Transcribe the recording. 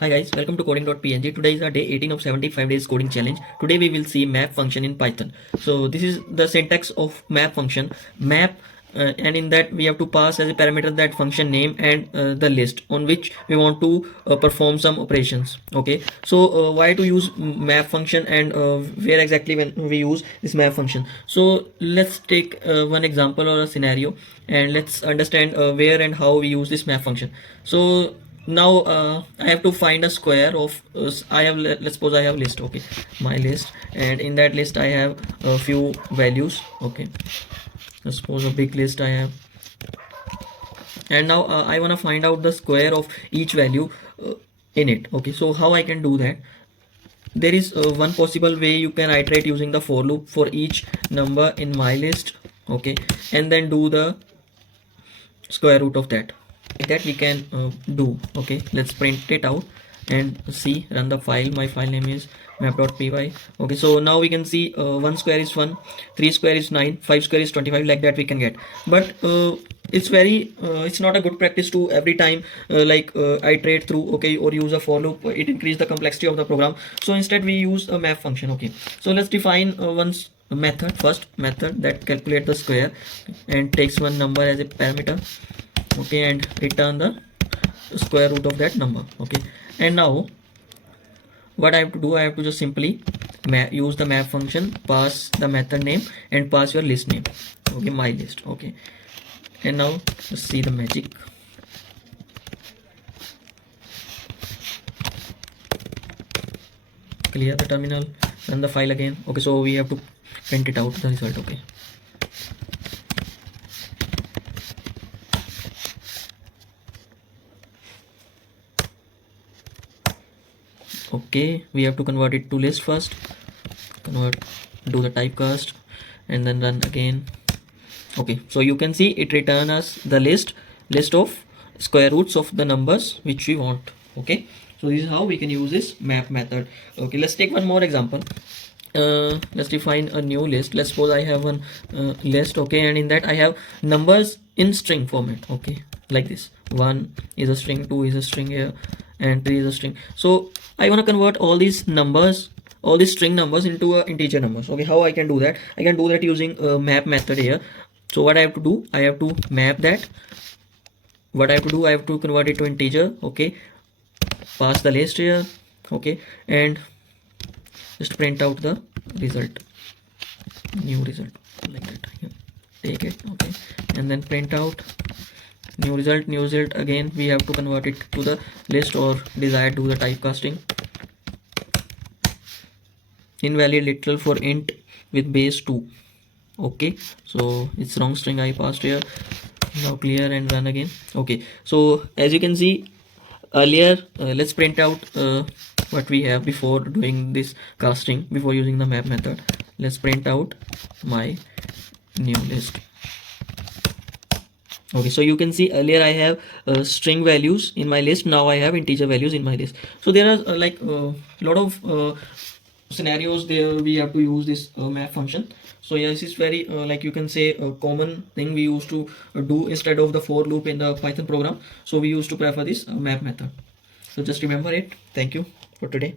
Hi guys, welcome to coding.png. Today is our day 18 of 75 days coding challenge. Today we will see map function in Python. So this is the syntax of map function. Map and in that we have to pass as a parameter that function name and the list on which we want to perform some operations. Okay, so why to use map function and where exactly when we use this map function. So let's take one example or a scenario and let's understand where and how we use this map function. So now I have to find a square of I have let's suppose I have list. Okay, my list, and in that list I have a few values. Okay, let's suppose a big list I have, and now I want to find out the square of each value in it. Okay, so how I can do that? There is one possible way. You can iterate using the for loop for each number in my list. Okay, and then do the square root of that. Like that we can do. Okay, let's print it out and see, run the file. My file name is map.py. Okay, so now we can see 1 square is 1, 3 square is 9, 5 square is 25, like that we can get. But it's very it's not a good practice to every time iterate through, okay, or use a for loop. It increases the complexity of the program. So instead we use a map function. Okay, so let's define first method that calculate the square and takes one number as a parameter. Okay, and return the square root of that number. Okay, and now what I have to do, I have to just simply use the map function, pass the method name and pass your list name. Okay, my list. Okay, and now let's see the magic. Clear the terminal, run the file again. Okay, so we have to print it out, the result. Okay, okay, we have to convert it to list first. Convert, do the typecast, and then run again. Okay, so you can see it return us the list of square roots of the numbers which we want. Okay, so this is how we can use this map method. Okay, let's take one more example. Let's define a new list. Let's suppose I have one list. Okay, and in that I have numbers in string format. Okay, like this. 1 is a string, 2 is a string here, and 3 is a string. So I want to convert all these numbers, all these string numbers, into integer numbers. Okay, how I can do that? I can do that using a map method here. So what I have to do, I have to map that. What I have to do, I have to convert it to integer. Okay, pass the list here. Okay, and just print out the result, new result, like that. Take it. Okay, and then print out new result. New result, again we have to convert it to the list or desired, do the typecasting. Invalid literal for int with base 2. Okay, so it's wrong string I passed here. Now clear and run again. Okay, so as you can see earlier, let's print out what we have before doing this casting, before using the map method. Let's print out my new list. Okay, so you can see earlier I have string values in my list. Now I have integer values in my list. So there are lot of scenarios there we have to use this map function. So yeah, this is very you can say a common thing we used to do instead of the for loop in the Python program. So we used to prefer this map method. So just remember it. Thank you for today.